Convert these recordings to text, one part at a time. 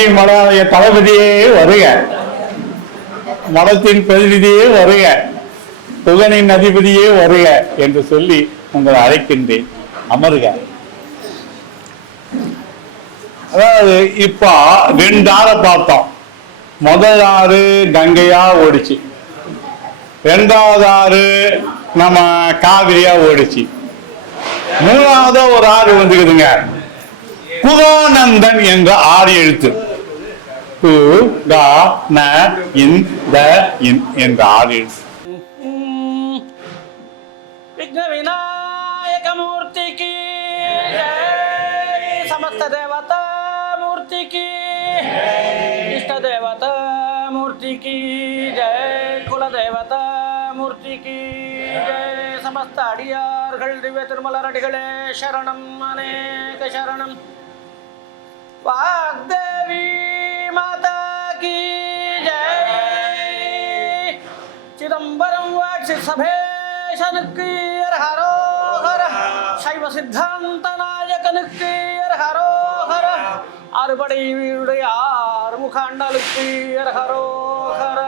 கங்கை மடாலய தளபதியே வருக, மடத்தின் பிரதிநிதியே வருக, புகனின் அதிபதியே வருக என்று சொல்லி உங்களை அழைக்கின்றேன். அமருக. அதாவது இப்ப 2 ஆறு பார்த்தோம். முதல் ஆறு கங்கையா ஓடிச்சு, 2வது ஆறு நம்ம காவிரியா ஓடிச்சு, 3வது ஒரு ஆறு வந்துக்குதுங்க, குதானந்தன் என்ற ஆறு எழுத்து. கு க ந இன் த இன் என்ற ஆறு எழுத்து. விக்ன விநாயக மூர்த்திக்கு समस्त देवता मूर्ति की, इष्ट देवता मूर्ति की जय, कुल देवता मूर्ति की जय. समस्त अडियार्गल दिव्य तिरुमलरडिगले शरणम अनेक शरणम. वाग्देवी माता की जय. चिदंबरम वाक्सी सभेशनुक्की हरोहर, शैव सिद्धांत नायकनुक्की हरोहर, அறுபடை வீடுடைய ஆறுமுகாண்டலுக்கு ஹரோஹர.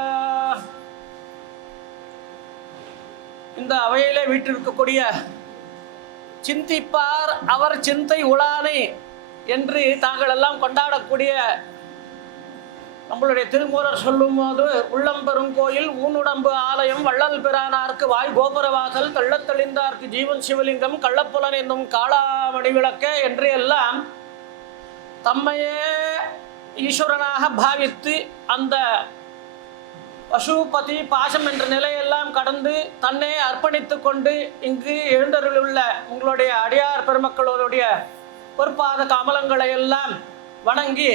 இந்த அவையிலே வீட்டிருக்கக்கூடிய சிந்திப்பார் அவர் சிந்தை உளானே என்று தாங்கள் எல்லாம் கொண்டாடக்கூடிய நம்மளுடைய திருமூலர் சொல்லும் போது, உள்ளம் பெரும் கோயில் ஊனுடம்பு ஆலயம் வள்ளல் பிரானார்க்கு வாய் கோபுர வாசல் தெள்ளத்தெளிந்தார்க்கு ஜீவன் சிவலிங்கம் கள்ளப்புலன் என்னும் காளாமணி விளக்க என்று எல்லாம் தம்மையே ஈஸ்வரனாக பாவித்து அந்த பசுபதி பாசம் என்ற நிலையெல்லாம் கடந்து தன்னை அர்ப்பணித்து கொண்டு இங்கு எழுந்தருளுள்ள உங்களுடைய அடியார் பெருமக்களுடைய பொற்பாத கமலங்களை எல்லாம் வணங்கி,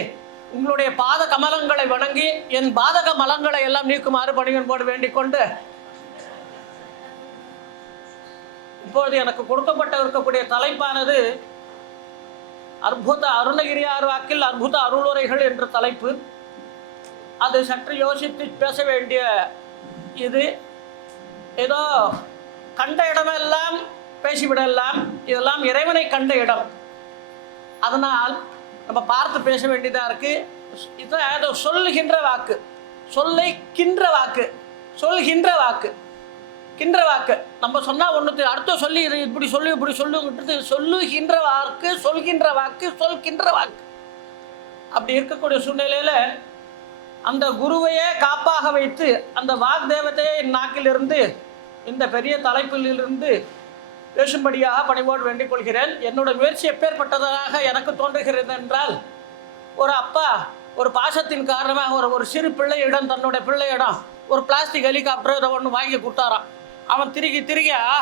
உங்களுடைய பாத கமலங்களை வணங்கி என் பாதக மலங்களை எல்லாம் நீக்குமாறு பணிவன்போடு வேண்டிக் கொண்டு, இப்போது எனக்கு கொடுக்கப்பட்ட இருக்கக்கூடிய தலைப்பானது அற்புத அருணகிரியார் வாக்கில் அற்புத அருளுரைகள் என்ற தலைப்பு. அது சற்று யோசித்து பேச வேண்டிய இது. ஏதோ கண்ட இடமெல்லாம் பேசிவிடலாம், இதெல்லாம் இறைவனை கண்ட இடம். அதனால் நம்ம பார்த்து பேச வேண்டியதாக இருக்குது. இதுதான் ஏதோ சொல்லுகின்ற வாக்கு, சொல்லை கின்ற வாக்கு, சொல்கின்ற வாக்கு, கின்ற வாக்கு. நம்ம சொன்னால் ஒன்று அர்த்தம் சொல்லி இது இப்படி சொல்லு இப்படி சொல்லுங்கிறது சொல்லுகின்ற வாக்கு, சொல்கின்ற வாக்கு, சொல்கின்ற வாக்கு. அப்படி இருக்கக்கூடிய சூழ்நிலையில் அந்த குருவையே காப்பாக வைத்து அந்த வாக் தேவதையை நாக்கிலிருந்து இந்த பெரிய தலைப்பிலிருந்து பேசும்படியாக பணிவோடு வேண்டிக் கொள்கிறேன். என்னோட முயற்சி எப்பேற்பட்டதாக எனக்கு தோன்றுகிறது என்றால், ஒரு அப்பா ஒரு பாசத்தின் காரணமாக ஒரு சிறு பிள்ளையிடம், தன்னுடைய பிள்ளையிடம் ஒரு பிளாஸ்டிக் ஹெலிகாப்டர் இதை ஒன்று வாங்கி கொடுத்தாராம். அவன் திருகி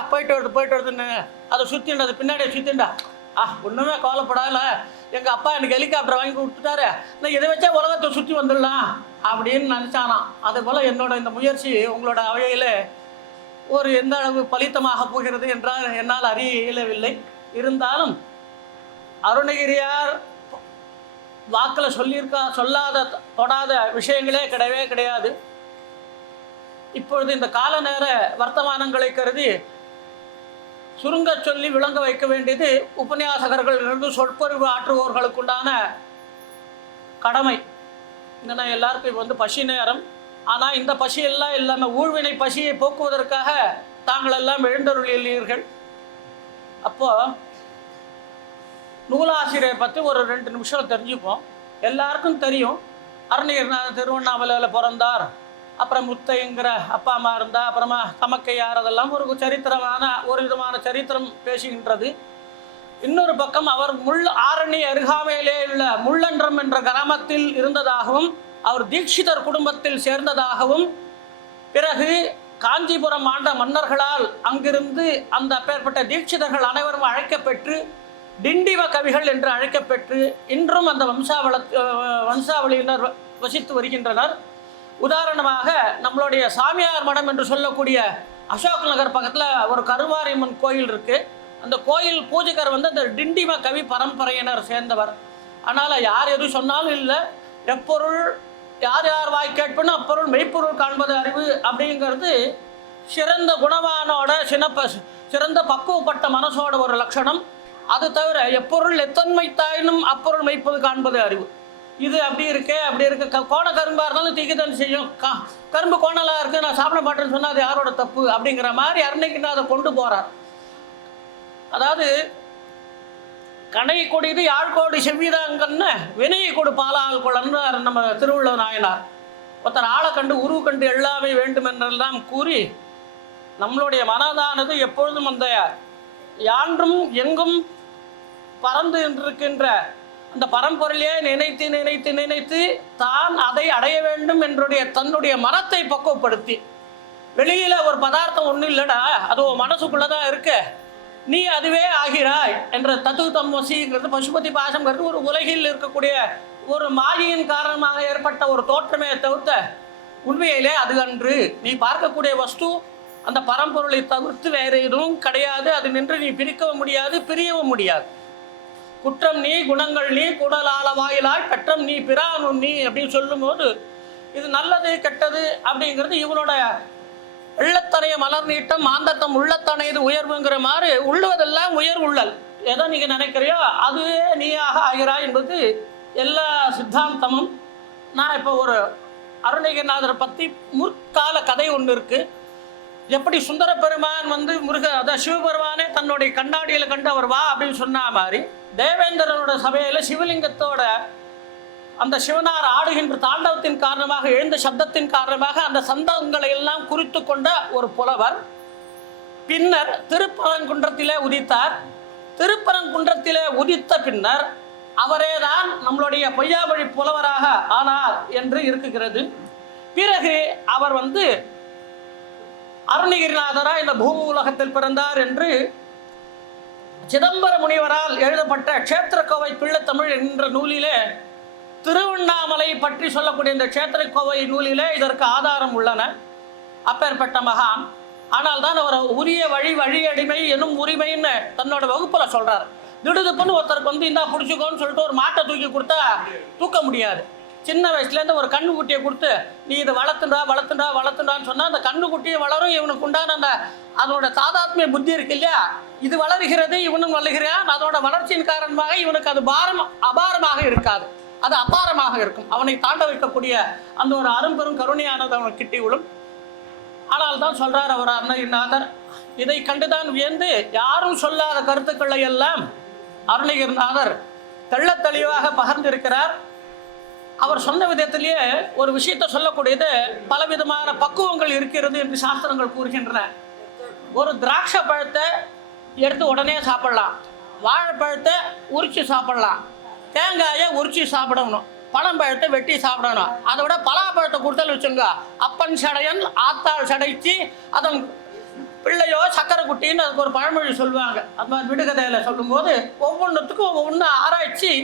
போயிட்டு வருதுன்னு அதை சுற்றிண்டது பின்னாடியே சுற்றிண்டா. ஒன்றுமே கவலைப்படாத, எங்கள் அப்பா எனக்கு ஹெலிகாப்டர் வாங்கி கொடுத்துட்டாரு, நான் இதை வச்சா உலகத்தை சுற்றி வந்துடலாம் அப்படின்னு நினச்சானான். அதே போல் என்னோட இந்த முயற்சி உங்களோட அவையில் ஒரு எந்த அளவு பலித்தமாக போகிறது என்றால் என்னால் அறிய இயலவில்லை. இருந்தாலும் அருணகிரியார் வாக்கில் சொல்லாத தொடாத விஷயங்களே கிடையவே கிடையாது. இப்பொழுது இந்த கால நேர வர்த்தமானங்களை கருதி சுருங்க சொல்லி விளங்க வைக்க வேண்டியது உபன்யாசகர்களிலிருந்து சொற்பொழிவு ஆற்றுவோர்களுக்குண்டான கடமை. என்னென்னா எல்லாருக்கும் இப்போ வந்து பசி நேரம். ஆனால் இந்த பசியெல்லாம் இல்லாமல் ஊழ்வினை பசியை போக்குவதற்காக தாங்கள் எல்லாம் எழுந்தருளீர்கள். அப்போது நூலாசிரியரை பற்றி ஒரு 2 நிமிஷம் தெரிஞ்சுப்போம். எல்லாருக்கும் தெரியும், அருணகிரிநாதர் திருவண்ணாமலையில் பிறந்தார், அப்புறம் முத்தைங்கிற அப்பா அம்மா இருந்தால், அப்புறமா தமக்கையார், அதெல்லாம் ஒரு சரித்திரமான ஒரு விதமான சரித்திரம் பேசுகின்றது. இன்னொரு பக்கம் அவர் ஆரணி அருகாமையிலே உள்ள முள்ளன்றம் என்ற கிராமத்தில் இருந்ததாகவும், அவர் தீட்சிதர் குடும்பத்தில் சேர்ந்ததாகவும், பிறகு காஞ்சிபுரம் ஆண்ட மன்னர்களால் அங்கிருந்து அந்த அப்பேற்பட்ட தீட்சிதர்கள் அனைவரும் அழைக்கப்பெற்று டிண்டிவ கவிகள் என்று அழைக்கப்பெற்று இன்றும் அந்த வம்சாவளியினர் வசித்து வருகின்றனர். உதாரணமாக நம்மளுடைய சாமியார் மடம் என்று சொல்லக்கூடிய அசோக் நகர் பக்கத்தில் ஒரு கருமாரியம்மன் கோயில் இருக்குது. அந்த கோயில் பூஜைக்கர் வந்து அந்த டிண்டிம கவி பரம்பரையினர் சேர்ந்தவர். அதனால் யார் எது சொன்னாலும் இல்லை, எப்பொருள் யார் யார் வாய் கேட்பனும் அப்பொருள் மெய்ப்பொருள் காண்பது அறிவு அப்படிங்கிறது சிறந்த குணவானோட சிறந்த பக்குவப்பட்ட மனசோட ஒரு லட்சணம். அது தவிர எப்பொருள் எத்தன்மை தாயினும் அப்பொருள் மெய்ப்பது காண்பது அறிவு. இது அப்படி இருக்கு அப்படி இருக்கு, கோண கரும்பாக இருந்தாலும் தீக்குதான் செய்யும், கரும்பு கோணலாக இருக்குது நான் சாப்பிட மாட்டேன்னு சொன்னால் அது யாரோட தப்பு அப்படிங்கிற மாதிரி அருணகிரிநாதர் அதை கொண்டு போகிறார். அதாவது கனை கொடிது யாழ்கோடி செவ்விதாங்கன்னு வினையை கொடு பாலால் கொள்ளன்னு நம்ம திருவள்ளுவர் நாயனார். ஒருத்தர் ஆளை கண்டு உருவு கண்டு எல்லாமே வேண்டும் என்றெல்லாம் கூறி நம்மளுடைய மனதானது எப்பொழுதும் அந்த யான்றும் எங்கும் பறந்து இருக்கின்ற அந்த பரம்பொருளையே நினைத்து நினைத்து நினைத்து தான் அதை அடைய வேண்டும் என்றுடைய தன்னுடைய மனத்தை பக்குவப்படுத்தி, வெளியில் ஒரு பதார்த்தம் ஒன்றும் இல்லைடா அது மனசுக்குள்ளே தான் இருக்கு, நீ அதுவே ஆகிறாய் என்ற தத்துவமசிங்கிறது பசுபதி பாசம்ங்கிறது ஒரு உலகில் இருக்கக்கூடிய ஒரு மாயின் காரணமாக ஏற்பட்ட ஒரு தோற்றமே தவிர்த்த உண்மையிலே அது அன்று நீ பார்க்கக்கூடிய வஸ்து அந்த பரம்பொருளை தவிர்த்து வேறு எதுவும் கிடையாது. அது நின்று நீ பிரிக்கவும் முடியாது, பிரியவும் முடியாது. குற்றம் நீ குணங்கள் நீ கூடலால வாயிலாய் பெற்றம் நீ பிரானும் நீ அப்படின்னு சொல்லும்போது இது நல்லது கெட்டது அப்படிங்கிறது இவனோட உள்ளத்தனைய மலர் நீட்டம் மாந்தத்தம் உள்ளத்தனையது உயர்வுங்கிற மாதிரி உள்ளுவதெல்லாம் உயர் உள்ளல். எதை நீங்கள் நினைக்கிறியோ அதுவே நீயாக ஆகிறாய் என்பது எல்லா சித்தாந்தமும். நான் இப்போ ஒரு அருணகிரிநாதரை பற்றி முற்கால கதை ஒன்று இருக்குது. எப்படி சுந்தர பெருமான் அதான் சிவபெருமானே தன்னுடைய கண்ணாடியில் கண்டு அவர் வா அப்படின்னு சொன்ன மாதிரி தேவேந்திரனோட சபையில் சிவலிங்கத்தோட அந்த சிவனார் ஆடுகின்ற தாண்டவத்தின் காரணமாக எழுந்த சப்தத்தின் காரணமாக அந்த சந்தங்களை எல்லாம் குறித்து கொண்ட ஒரு புலவர் பின்னர் திருப்பரங்குன்றத்திலே உதித்தார். திருப்பரங்குன்றத்திலே உதித்த பின்னர் அவரே தான் நம்மளுடைய பொய்யாமொழி புலவராக ஆனார் என்று இருக்குகிறது. பிறகு அவர் அருணகிரிநாதரா இந்த பூமி உலகத்தில் பிறந்தார் என்று சிதம்பர முனிவரால் எழுதப்பட்ட க்ஷேத்திரக்கோவை பிள்ளைத்தமிழ் என்ற நூலிலே திருவண்ணாமலை பற்றி சொல்லக்கூடிய இந்த க்ஷேத்திரக்கோவை நூலிலே இதற்கு ஆதாரம் உள்ளன. அப்பேற்பட்ட மகான் ஆனால் தான் அவர் உரிய வழியடிமை எனும் உரிமைன்னு தன்னோட வகுப்பில் சொல்கிறார். திடுதுப்புன்னு ஒருத்தருக்கு இந்தா பிடிச்சிக்கோன்னு சொல்லிட்டு ஒரு மாட்டை தூக்கி கொடுத்தா தூக்க முடியாது. சின்ன வயசுலேருந்து ஒரு கண்ணுக்குட்டியை கொடுத்து நீ இதை வளர்த்துண்டான்னு சொன்னால் அந்த கண்ணுக்குட்டியை வளரும், இவனுக்கு உண்டான அந்த அதோட சாதாத்மிய புத்தி இருக்கு இல்லையா, இது வளர்கிறது இவனும் வளர்கிறான். அதோட வளர்ச்சியின் காரணமாக இவனுக்கு அது அபாரமாக இருக்காது, அது அபாரமாக இருக்கும். அவனை தாண்ட வைக்கக்கூடிய அந்த ஒரு அரும்பெரும் கருணையானது அவனுக்கு கிட்டி விழும். ஆனால் தான் சொல்கிறார் அவர் அருணகிரிநாதர், இதை கண்டுதான் வியந்து யாரும் சொல்லாத கருத்துக்களை எல்லாம் அருணகிரிநாதர் தெள்ளத் தெளிவாக பகிர்ந்திருக்கிறார். அவர் சொன்ன விதத்திலேயே ஒரு விஷயத்தை சொல்லக்கூடியது பலவிதமான பக்குவங்கள் இருக்கிறது என்று சாஸ்திரங்கள் கூறுகின்றன. ஒரு திராட்சை பழத்தை எடுத்து உடனே சாப்பிடலாம், வாழைப்பழத்தை உரிச்சு சாப்பிடலாம், தேங்காயை உரிச்சு சாப்பிடணும், பழம்பழத்தை வெட்டி சாப்பிடணும். அதை விட பலாப்பழத்தை கொடுத்தல் வச்சுங்க அப்பன் சடையன் ஆத்தாள் சடைச்சி அதன் பிள்ளையோ சக்கரை குட்டின்னு அதுக்கு ஒரு பழமொழி சொல்லுவாங்க. அது மாதிரி விடுகதையில் சொல்லும்போது ஒவ்வொன்றுத்துக்கும் ஒவ்வொன்று ஆராய்ச்சி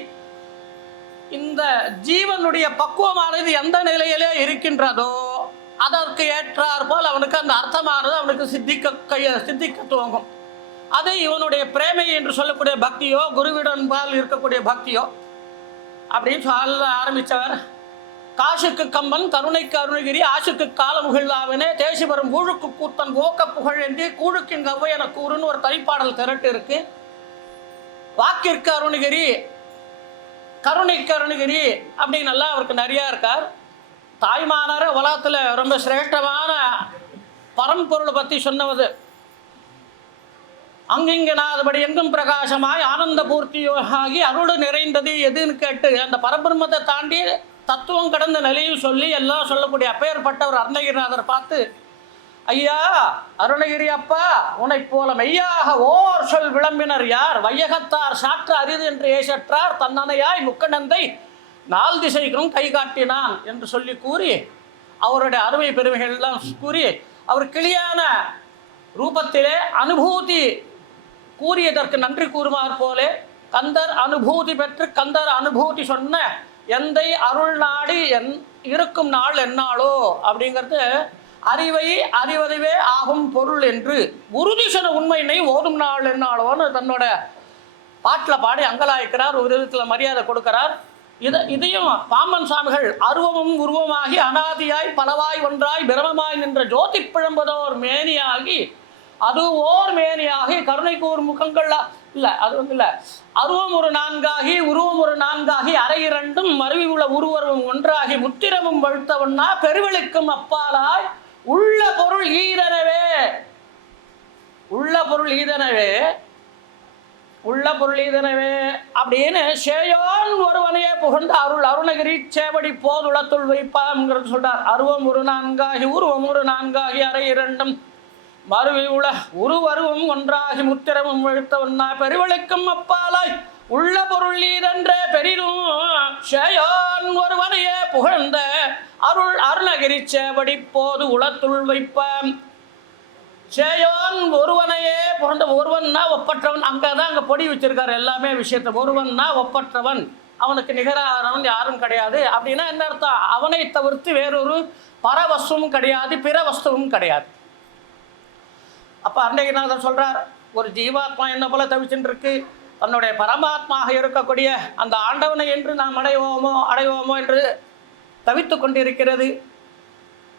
இந்த ஜீவனுடைய பக்குவமானது எந்த நிலையிலே இருக்கின்றதோ அதற்கு ஏற்றார் போல் அவனுக்கு அந்த அர்த்தமானது அவனுக்கு சித்திக்க துவங்கும். அது இவனுடைய பிரேமை என்று சொல்லக்கூடிய பக்தியோ குருவிடன் பால் இருக்கக்கூடிய பக்தியோ அப்படின்னு சொல்ல ஆரம்பித்தவர். காசுக்கு கம்பன் கருணைக்கு அருணகிரி ஆசுக்கு காலமுகில்லாவனே தேசி வரும் ஊழுக்கு கூத்தன் ஓக்க புகழ் என்று கூழுக்கின் கவ்வை என கூறுன்னு ஒரு தனிப்பாடல் திரட்டு இருக்கு. வாக்கிற்கு அருணகிரி கருணைக்கு அருணகிரி அப்படின்னு எல்லாம் அவருக்கு நிறையா இருக்கார். தாய்மானார உலகத்தில் ரொம்ப சிரேஷ்டமான பரம்பொருளை பற்றி சொன்னவது. அங்கிங்கனாதபடி எங்கும் பிரகாசமாய் ஆனந்த பூர்த்தியாகி அருள் நிறைந்தது எதுன்னு கேட்டு அந்த பரபிரம்மத்தை தாண்டி தத்துவம் கடந்த நிலையும் சொல்லி எல்லாம் சொல்லக்கூடிய அப்பேற்பட்டவர் அருணகிரிநாதர் பார்த்து, ஐயா அருணகிரி அப்பா உன்னை போல மெய்யாக ஓர் சொல் விளம்பினர் யார், வையகத்தார் சாற்ற அரிது என்று ஏசற்றார் தன்னனையாய் முக்கணந்தை நாள் திசைக்கும் கை காட்டினான் என்று சொல்லி கூறி அவருடைய அருமை பெருமைகள் எல்லாம் கூறி அவர் கிளியான ரூபத்திலே அனுபூதி கூறியதற்கு நன்றி கூறுமாறு போலே கந்தர் அனுபூதி பெற்று கந்தர் அனுபூதி சொன்ன எந்தை அருள் நாடி இருக்கும் நாள் என்னாளோ அப்படிங்கிறது அறிவை அறிவதுவே ஆகும் பொருள் என்று உறுதி சொன்ன உண்மையினை ஓதும் நாள் என்னாளோன்னு தன்னோட பாட்டில் பாடி அங்கலாய்க்கிறார். ஒரு விதத்தில் மரியாதை கொடுக்கிறார். இதையும் பாம்பன் சுவாமிகள் அருவமும் உருவமாகி அனாதியாய் பலவாய் ஒன்றாய் பிரமமாய் நின்ற ஜோதி பிழம்பதோர் மேனியாகி அது ஓர் மேனியாகி கருணைக்கு ஒரு முகங்கள் இல்ல, அது இல்ல, அருவம் ஒரு நான்காகி உருவம் ஒரு நான்காகி அரை இரண்டும் மருவி உள்ள உருவரும் ஒன்றாகி முத்திரமும் வழுத்தவன்னா பெருவெளிக்கும் அப்பாலாய் உள்ள பொருள் ஈதனவே, உள்ள பொருள் ஈதனவே, உள்ள பொருள் ஈதனவே அப்படின்னு சேயோன் ஒருவனையே புகழ்ந்த அருள் அருணகிரி சேவடி போதுளத்துள் வைப்பாங்கிறது சொல்றார். அருவம் ஒரு நான்காகி உருவம் ஒரு நான்காகி அரை இரண்டும் மருவி உள்ள உருவருவும் ஒன்றாகி முத்திரமும் எழுத்தவன்னா பெருவெளிக்கும் அப்பாலாய் உள்ள பொருள் ஈதென்ற பெரிதும் சேயோன் ஒருவனையே புகழ்ந்த அருள் அருணகிரி சேவடி போது உளத்துள் வைப்பாம். சேயோன் ஒருவனையே புகழ்ந்த, ஒருவன்னா ஒப்பற்றவன், அங்கதான் அங்க பொடி வச்சிருக்காரு எல்லாமே விஷயத்த. ஒருவன்னா ஒப்பற்றவன், அவனுக்கு நிகரானவன் யாரும் கிடையாது அப்படின்னா என்ன அர்த்தம்? அவனை தவிர்த்து வேறொரு பரவஸ்துவும் கிடையாது, பிற வஸ்துவும் கிடையாது. அப்ப அருணகிரிநாதர் சொல்றார், ஒரு ஜீவாத்மா என்ன போல தவிச்சுட்டு இருக்கு, தன்னுடைய பரமாத்மாக இருக்கக்கூடிய அந்த ஆண்டவனை என்று நாம் அடைவோமோ என்று தவித்து கொண்டிருக்கிறது.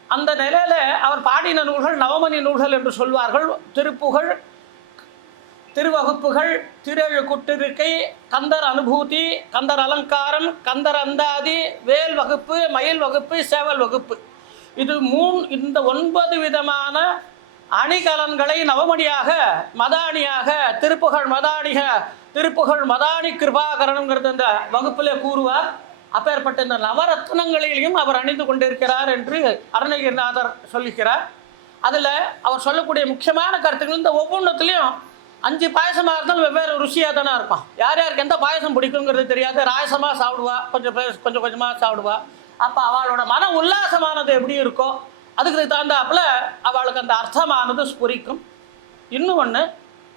அந்த நிலையில அவர் பாடின நூல்கள் நவமணி நூல்கள் என்று சொல்வார்கள். திருப்புகழ், திருவகுப்புகள், திரு குட்டிருக்கை, கந்தர் அனுபூதி, கந்தர் அலங்காரம், கந்தர் அந்தாதி, வேல் வகுப்பு, மயில் வகுப்பு, சேவல் வகுப்பு, இது இந்த 9 விதமான அணிகலன்களை நவமணியாக மதானியாக திருப்புகழ் மதானி கிருபாகரனுங்கிறது அந்த வகுப்பிலே கூறுவார். அப்பேற்பட்ட இந்த நவரத்னங்களிலையும் அவர் அணிந்து கொண்டிருக்கிறார் என்று அருணகிரிநாதர் சொல்லிக்கிறார். அதில் அவர் சொல்லக்கூடிய முக்கியமான கருத்துக்கள், இந்த ஒவ்வொன்றத்துலையும் 5 பாயசமாக இருந்தாலும் வெவ்வேறு ருசியாக தானே இருக்கும். யார் யாருக்கு எந்த பாயசம் பிடிக்குங்கிறது தெரியாது. ராயசமாக சாப்பிடுவா, கொஞ்சம் கொஞ்சமாக சாப்பிடுவா. அப்போ அவளோட மன உல்லாசமானது எப்படி இருக்கோ அதுக்கு தகுந்தாப்புல அவளுக்கு அந்த அர்த்தமானது ஸ்புரிக்கும். இன்னும் ஒன்று,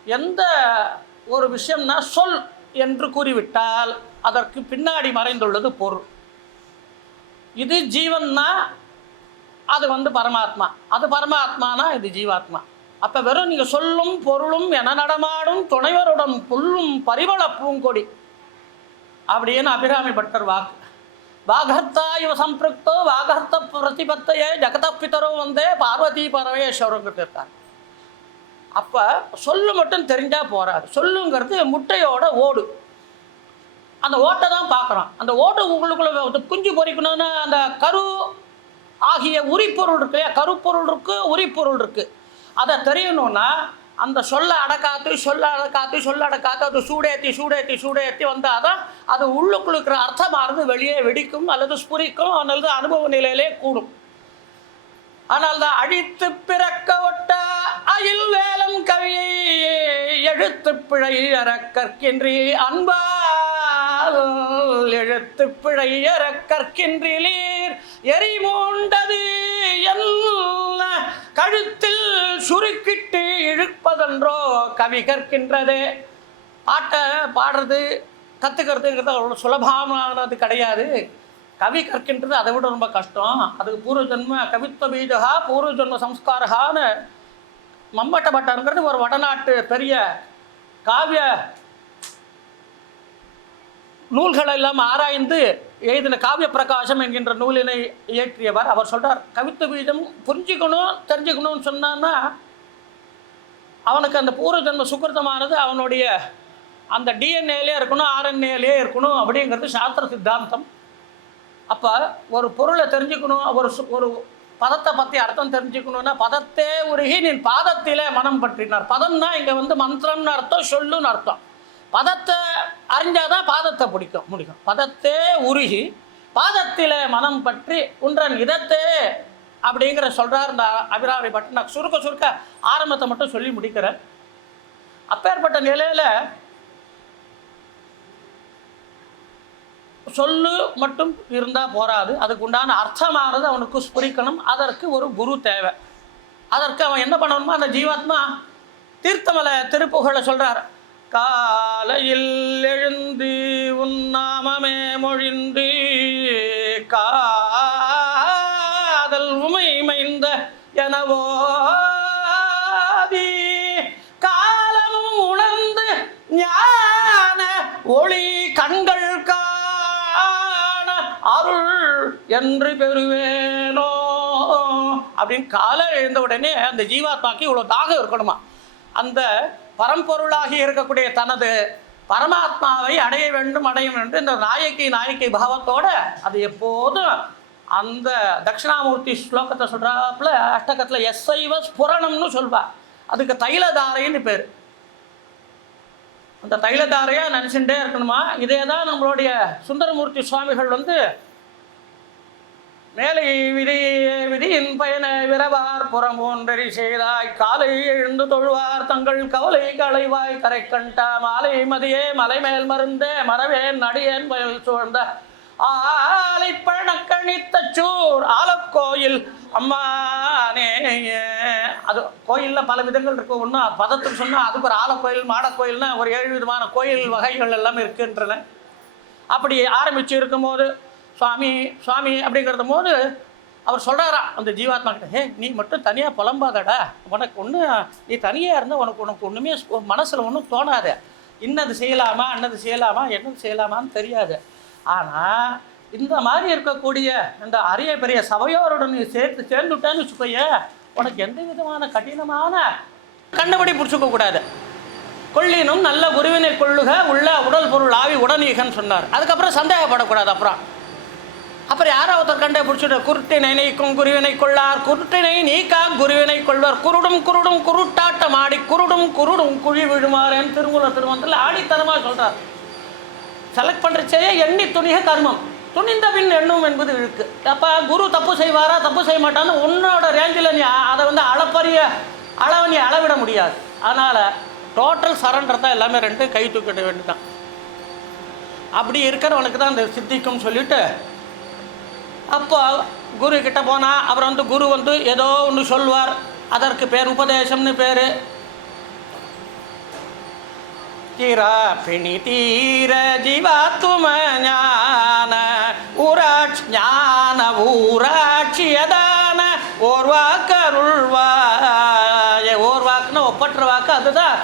எந்த ஒரு விஷயம்னா சொல் என்று கூறிவிட்டால் அதற்கு பின்னாடி மறைந்துள்ளது பொருள். இது ஜீவன்னா அது பரமாத்மா, அது பரமாத்மானா இது ஜீவாத்மா. அப்போ வெறும் நீங்கள் சொல்லும் பொருளும் என நடமாடும் துணைவருடன் புல்லும் பரிமள பூங்கொடி அப்படின்னு அபிராமி பட்டர் வாக்கு. வாகர்த்தா இவ சம்பிருக்தோ வாகர்த்த பிரதிபத்தையே ஜகத பிதரோ வந்தே பார்வதி பரமேஸ்வரங்கிட்ட இருக்காங்க. அப்போ சொல்லு மட்டும் தெரிஞ்சால் போராது. சொல்லுங்கிறது முட்டையோட ஓடு, அந்த ஓட்டை தான் பார்க்குறோம். அந்த ஓட்டை உங்களுக்குள்ள குஞ்சு பொறிக்கணும்னா அந்த கரு ஆகிய உரிப்பொருள் இருக்கு, கருப்பொருள் இருக்குது, உரிப்பொருள் இருக்குது. அதை தெரியணும்னா அந்த சொல்ல அடக்காத்து அது சூடேற்றி வந்தால் தான் அது உள்ளுக்குள்ள இருக்கிற அர்த்தமானது வெளியே வெடிக்கும் அல்லது ஸ்புரிக்கும், அல்லது அனுபவ நிலையிலே கூடும். ஆனால் தான் அழித்து பிறக்க ஒட்ட அயில் வேலம் கவியை எழுத்து பிழை அற கற்கின்றி அன்பால் எழுத்து பிழை அற கற்கின்றீர் எரிமூண்டது என்ன கழுத்தில் சுருக்கிட்டு இழுப்பதென்றோ கவி கற்கின்றதே. பாட்டை பாடுறது கற்றுக்கிறதுங்கிறது அவ்வளோ சுலபமானது கிடையாது. கவி கற்கின்றது அதை விட ரொம்ப கஷ்டம். அதுக்கு பூர்வஜன்ம கவித்துவ பீஜகா பூர்வஜன்ம சம்ஸ்காரகான்னு மம்பட்ட பட்டங்கிறது ஒரு வடநாட்டு பெரிய காவிய நூல்களை எல்லாம் ஆராய்ந்து எழுதின காவிய பிரகாசம் என்கின்ற நூலினை இயற்றியவர். அவர் சொல்கிறார், கவித்துவ பீஜம் தெரிஞ்சுக்கணும்னு சொன்னான்னா அவனுக்கு அந்த பூர்வஜன்ம சுக்கிருத்தமானது அவனுடைய அந்த டிஎன்ஏலே இருக்கணும், ஆர்என்ஏலே இருக்கணும் அப்படிங்கிறது சாஸ்திர சித்தாந்தம். அப்போ ஒரு பொருளை தெரிஞ்சுக்கணும், ஒரு பதத்தை பற்றி அர்த்தம் தெரிஞ்சுக்கணுன்னா பதத்தே உருகி நின் பாதத்திலே மனம் பற்றினார். பதம்னா இங்கே மந்திரம்னு அர்த்தம், சொல்லுன்னு அர்த்தம். பதத்தை அறிஞ்சாதான் பாதத்தை முடிக்கும். பதத்தே உருகி பாதத்திலே மனம் பற்றி உன்றன் இதத்தே அப்படிங்கிற சொல்கிறார் இந்த அபிராமி பட்டு. நான் சுருக்க ஆரம்பத்தை மட்டும் சொல்லி முடிக்கிறேன். அப்பேற்பட்ட நிலையில் சொல்லு மட்டும் இருந்தால் போராது, அதுக்கு உண்டான அர்த்தமானது அவனுக்கு ஸ்புரிக்கணும். அதற்கு ஒரு குரு தேவை. அதற்கு அவன் என்ன பண்ணணுமோ அந்த ஜீவாத்மா தீர்த்தமலை திருப்புகழை சொல்கிறார். காலையில் எழுந்து உன்னாமமே மொழிந்து காதல் உமை மைந்த எனவோதி காலமும் உணர்ந்து ஞான ஒளி கண்கள் காண அருள் என்று பெறுவேனோ அப்படின்னு காலை எழுந்த உடனே அந்த ஜீவாத்மாக்கு இவ்வளோ தாகம் இருக்கணுமா. அந்த பரம்பொருளாகி இருக்கக்கூடிய தனது பரமாத்மாவை அடைய வேண்டும் இந்த நாயக்கி பாவத்தோட அது எப்போதும் அந்த தட்சிணாமூர்த்தி ஸ்லோகத்தை சொல்கிறாப்புல அஷ்டகத்தில் எஸ்ஐவ ஸ்புரணம்னு சொல்வா. அதுக்கு தைலதாரைன்னு பேர். அந்த தைலதாரையாக நினச்சிட்டே இருக்கணுமா. இதே தான் நம்மளுடைய சுந்தரமூர்த்தி சுவாமிகள் மேலே விதியின் பயன விரவார் புறமோன்றி செய்தாய் காலை எழுந்து தொழுவார் தங்கள் கவலை களைவாய் கரை கண்டா மாலை மதியே மலை மேல் மருந்தே மரவேன் நடியேன் வயல் சூழ்ந்த ஆலை பழக்கணித்தச்சூர் ஆலக்கோயில் அம்மானே. அது கோயிலில் பல விதங்கள் இருக்கு. ஒன்று பதத்துக்கு சொன்னால் அதுக்கு ஒரு ஆலக்கோயில் மாடக்கோயில்னா ஒரு 7 விதமான கோயில் வகைகள் எல்லாம் இருக்கின்றன. அப்படி ஆரம்பித்து இருக்கும்போது சுவாமி சுவாமி அப்படிங்கிறத போது அவர் சொல்கிறாராம் அந்த ஜீவாத்மா கிட்ட, நீ மட்டும் தனியாக புலம்பாதடா, உனக்கு ஒன்று நீ தனியாக இருந்தால் உனக்கு ஒன்றுமே மனசில் ஒன்றும் தோணாது. இன்னது செய்யலாமா என்னது செய்யலாமான்னு தெரியாது. ஆனால் இந்த மாதிரி இருக்கக்கூடிய இந்த அரிய பெரிய சபையோருடன் நீ சேர்ந்துட்டான்னு வச்சுக்கோய, உனக்கு எந்த விதமான கடினமான கண்டுபடி பிடிச்சிக்க கூடாது. கொள்ளினும் நல்ல குருவினை கொள்ளுக உள்ள உடல் பொருள் ஆவி உடனீகன்னு சொன்னார். அதுக்கப்புறம் சந்தேகப்படக்கூடாது. அப்புறம் யாரோ ஒருத்தர் கண்டே பிடிச்சிட்டு குருட்டினை நீக்கும் குருவினை கொள்ளார் குருட்டினை நீக்கா குருவினை கொள்வார் குருடும் குருட்டாட்டம் ஆடி குருடும் குழி விழுமாறேன்னு திருமூலத்தில் ஆடித்தனமாக சொல்கிறார். செலக்ட் பண்ணுறச்சே எண்ணி துணிக கர்மம் துணிந்த பின் எண்ணும் என்பது இருக்கு. அப்போ குரு தப்பு செய்வாரா தப்பு செய்ய மாட்டான்னு உன்னோட ரேஞ்சில் நீ அதை அளவை நீ அளவிட முடியாது. அதனால் டோட்டல் சரண்டர் தான் எல்லாமே. 2 கை தூக்கிட வேண்டியதான். அப்படி இருக்கிறவனுக்கு தான் அந்த சித்திக்கும் சொல்லிவிட்டு அப்போ குரு கிட்ட போனால் அப்புறம் குரு ஏதோ ஒன்று சொல்வார். அதற்கு பேர் உபதேசம்னு பேர். தீரா பிணி தீர ஜீவாத்தும ஞான ஊராட்சி ஞான ஊராட்சியதான ஓர்வாக்குன்னா ஒப்பற்ற வாக்கு. அதுதான்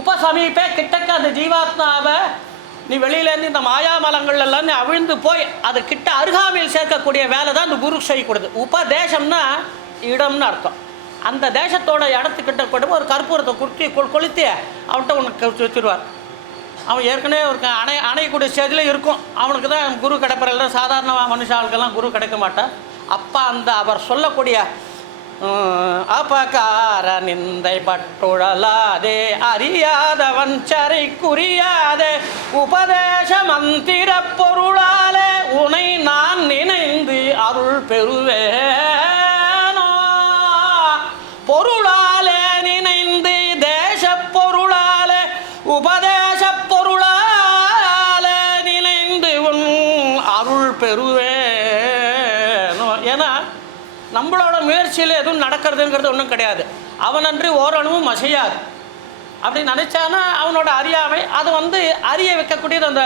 உபசமீபே கிட்டக்க அந்த ஜீவாத்மாவை நீ வெளியிலேருந்து இந்த மாயாமலங்கள் எல்லாம் நீ அவிழ்ந்து போய் அது கிட்ட அருகாமையில் சேர்க்கக்கூடிய வேலை தான் இந்த குரு செய்யக்கூடாது. உபதேசம்னா இடம்னு அர்த்தம். அந்த தேசத்தோட இடத்துக்கிட்ட கூட ஒரு கற்பூரத்தை கொளுத்தி அவன்கிட்ட உனக்கு வச்சுருவார். அவன் ஏற்கனவே ஒரு அணையக்கூடிய ஸ்டேஜில் இருக்கும். அவனுக்கு தான் குரு கிடைப்பதில்ல. சாதாரணமாக மனுஷாளுக்கெல்லாம் குரு கிடைக்க மாட்டான். அப்போ அவர் சொல்லக்கூடிய அபகார நிந்தை பட்டுழலாதே அறியாதவன் சரை குறியாதே உபதேச மந்திர பொருளாலே உனை நான் நினைந்து அருள் பெறுவேனோ. பொருளாலே நினைந்து தேச பொருளாலே உபதேச பொருளாலே நினைந்து உன் அருள் பெறுவேனோ. ஏன்னா நம்மளோட முயற்சியில் எதுவும் நடக்கிறதுங்கிறது ஒன்றும் கிடையாது. அவனன்றி ஓரளவும் அசையாது. அப்படி நினச்சானா அவனோட அறியாமை அது அறிய வைக்கக்கூடியது அந்த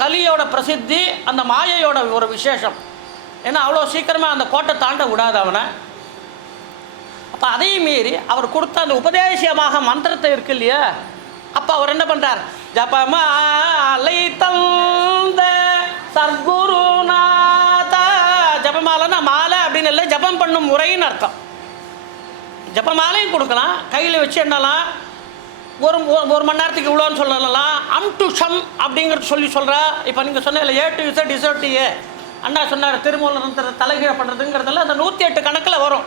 கலியோட பிரசித்தி, அந்த மாயையோட ஒரு விசேஷம். ஏன்னா அவ்வளோ சீக்கிரமாக அந்த கோட்டை தாண்ட விடாது அவனை. அப்போ அதையும் மீறி அவர் கொடுத்த அந்த உபதேசியமாக மந்திரத்தை இருக்கு இல்லையா, அப்போ அவர் என்ன பண்ணுறார், ஜபமாலை தந்த சர்க்குருநாத. ஜபமாலைன்னா மாலை அப்படின்னு இல்லை, ஜபம் பண்ணும் முறைன்னு அர்த்தம். ஜபமாலையும் கொடுக்கலாம், கையில் வச்சு எண்ணலாம். ஒரு மணி நேரத்துக்கு இவ்வளோன்னு சொல்லலாம். டு ஷம் அப்படிங்கிறது சொல்கிறா. இப்போ நீங்கள் சொன்ன இல்லை, A to Z Z to A. அண்ணா சொன்னார் திருமூலத்தை தலைகீழ பண்ணுறதுங்கிறதெல்லாம் அந்த 108 கணக்கில் வரும்.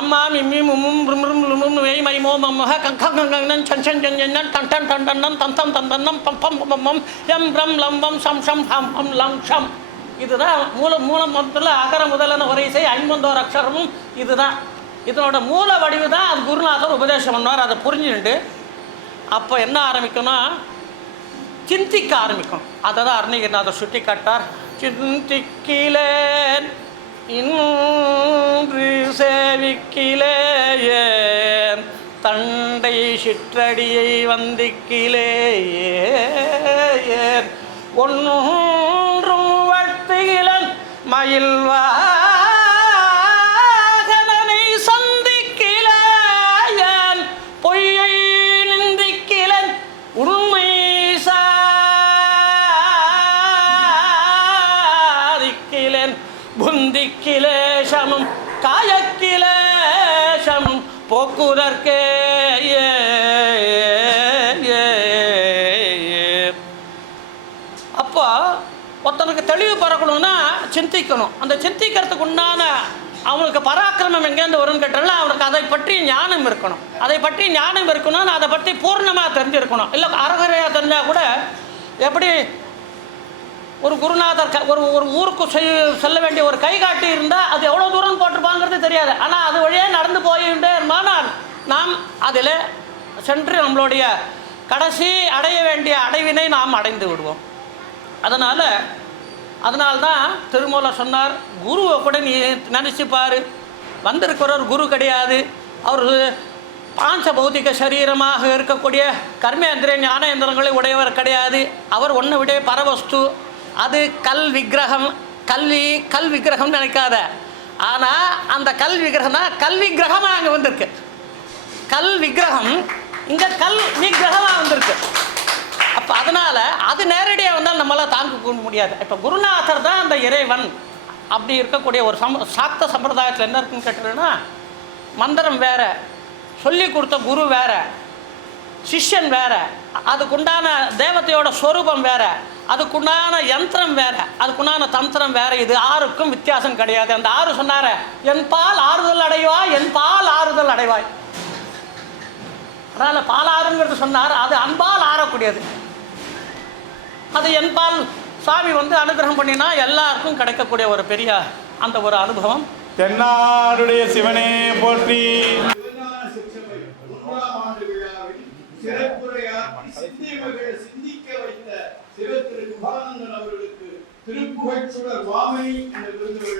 அம்மா மிம்மி மும் வெய் மை மோ மம்ம கங்கன் சன் சன் ஜன் டன் டன் டன் டன் தம் தம் தம் தம் பம் பம் பம் பம் எம் ரம் லம் வம் சம் சம் ஹம் ஹம் லம் ஷம். இதுதான் மூல மொத்தத்தில் அகர முதலன வரிசை 51 அக்ஷரமும் இதுதான். இதனோட மூல வடிவு தான் அது குருநாதர் உபதேசம் பண்ணுவார். அதை புரிஞ்சுட்டு அப்போ என்ன ஆரம்பிக்கும்னா சிந்திக்க ஆரம்பிக்கும். அதை தான் அருணகிரிநாதர் சுட்டி காட்டார். சிந்திக்கிலேன் இன்று சேவிக்கிலேயேன் தண்டை சிற்றடியை வந்திக்கிலேயேன் ஒன்றும் வட்டியிலன் மயில்வாகனனை சந்திக்கிலேயேன் பொய்யை நிந்திக்கிலன் உண்மை சாதிக்கிலேன் புந்திக்கிலேசமும் காயக்கிலேசமும் போக்குதற்கே ஒருத்தனுக்கு தெளிவு பிறக்கணும்னா சிந்திக்கணும். அந்த சிந்திக்கிறதுக்கு உண்டான அவனுக்கு பராக்கிரமம் எங்கேருந்து வரும்னு கேட்டாலும் அவனுக்கு அதை பற்றி ஞானம் இருக்கணும். அதை பற்றி ஞானம் இருக்கணும், அதை பற்றி பூர்ணமாக தெரிஞ்சிருக்கணும். இல்லை அறகுறையாக தெரிஞ்சால் கூட எப்படி ஒரு குருநாதர் ஒரு ஒரு ஊருக்கு செல்ல வேண்டிய ஒரு கைகாட்டி இருந்தால் அது எவ்வளோ தூரம் போட்டிருப்பாங்கிறது தெரியாது. ஆனால் அது வழியாக நடந்து போயிட்டே இருந்தால் நாம் அதில் சென்று நம்மளுடைய கடைசி அடைய வேண்டிய அடைவினை நாம் அடைந்து விடுவோம். அதனால்தான் திருமூலர் சொன்னார், குருவை கூட நீ நினச்சிப்பார், வந்திருக்கிறவர் குரு கிடையாது, அவர் பாஞ்ச பௌதிக சரீரமாக இருக்கக்கூடிய கர்மேந்திரிய ஞானேந்திரங்களை உடையவர் கிடையாது, அவர் ஒன்று விட பரவஸ்து, அது கல் விக்கிரகம். கல் விக்கிரகம்னு நினைக்காத. ஆனால் அந்த கல் விக்கிரகம் தான் கல் விக்கிரகமாக அங்கே வந்திருக்கு. கல் விக்கிரகம் இங்கே கல் விக்கிரகமாக வந்திருக்கு. அப்போ அதனால் அது நேரடியாக வந்தால் நம்மளால் தாங்க முடியாது. இப்போ குருநாதர் தான் அந்த இறைவன். அப்படி இருக்கக்கூடிய ஒரு சாக்த சம்பிரதாயத்தில் என்ன இருக்குன்னு கேட்டீங்கன்னா, மந்திரம் வேற, சொல்லி கொடுத்த குரு வேற, சிஷ்யன் வேற, அதுக்குண்டான தேவதையோட ஸ்வரூபம் வேற, அதுக்குண்டான யந்திரம் வேற, அதுக்குண்டான தந்திரம் வேற. இது ஆறுக்கும் வித்தியாசம் கிடையாது. அந்த ஆறு சொன்னார, என் பால் ஆறுதல் அடைவாய், என் பால் ஆறுதல் அடைவாய். அதனால் பாலாறுங்கிறது சொன்னார், அது அன்பால் ஆறக்கூடியது. அது என் பால் சாமி அனுகிரகம் பண்ணினா எல்லாருக்கும் கிடைக்கக்கூடிய ஒரு பெரிய அந்த ஒரு அனுபவம். தென்னாடுடைய சிவனே போற்றி. சிந்திக்க வைத்த சிவ திரு குகானந்தன் அவர்களுக்கு திருப்புகழ்ச்சுடர் வாமை என்ற விருது